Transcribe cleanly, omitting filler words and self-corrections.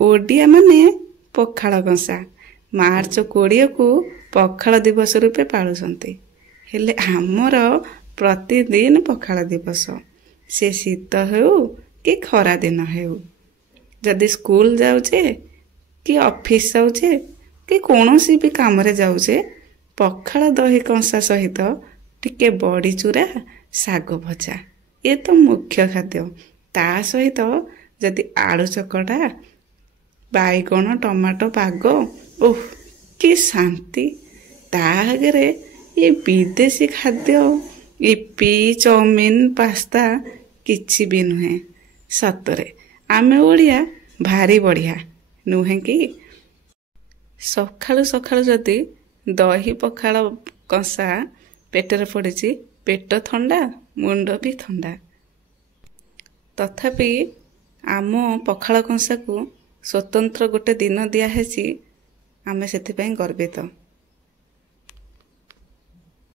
ଓଡ଼ିଆ ମାନେ ପଖାଳ କଂସା ମାର୍ଚ୍ଚ 20କୁ ପଖାଳ ଦିବସ ରୂପେ ପାଳୁଛନ୍ତି। ହେଲେ ଆମର ପ୍ରତିଦିନ ପଖାଳ ଦିବସ, ସେ ଶୀତ ହେଉ କି ଖରା ଦିନ ହେଉ। ଯଦି ସ୍କୁଲ ଯାଉଛେ କି ଅଫିସ ଯାଉଛେ କି କୌଣସି ବି କାମରେ ଯାଉଛେ, ପଖାଳ ଦହି କଂସା ସହିତ ଟିକେ ବଡ଼ି ଚୁରା, ଶାଗ ଭଜା, ଏ ତ ମୁଖ୍ୟ ଖାଦ୍ୟ। ତା ସହିତ ଯଦି ଆଳୁ ଚକଟା, ବାଇଗଣ ଟମାଟୋ ପାଗ, ଓଃ କି ଶାନ୍ତି। ତା ଆଗରେ ଏ ବିଦେଶୀ ଖାଦ୍ୟ, ଇପି ଚାଉମିନ ପାସ୍ତା କିଛି ବି ନୁହେଁ। ସତରେ ଆମେ ଓଡ଼ିଆ ଭାରି ବଢ଼ିଆ, ନୁହେଁ କି? ସକାଳୁ ସକାଳୁ ଯଦି ଦହି ପଖାଳ କଂସା ପେଟରେ ପଡ଼ିଛି, ପେଟ ଥଣ୍ଡା, ମୁଣ୍ଡ ବି ଥଣ୍ଡା। ତଥାପି ଆମ ପଖାଳ କଂସାକୁ ସ୍ୱତନ୍ତ୍ର ଗୋଟେ ଦିନ ଦିଆହେଇଛି, ଆମେ ସେଥିପାଇଁ ଗର୍ବିତ।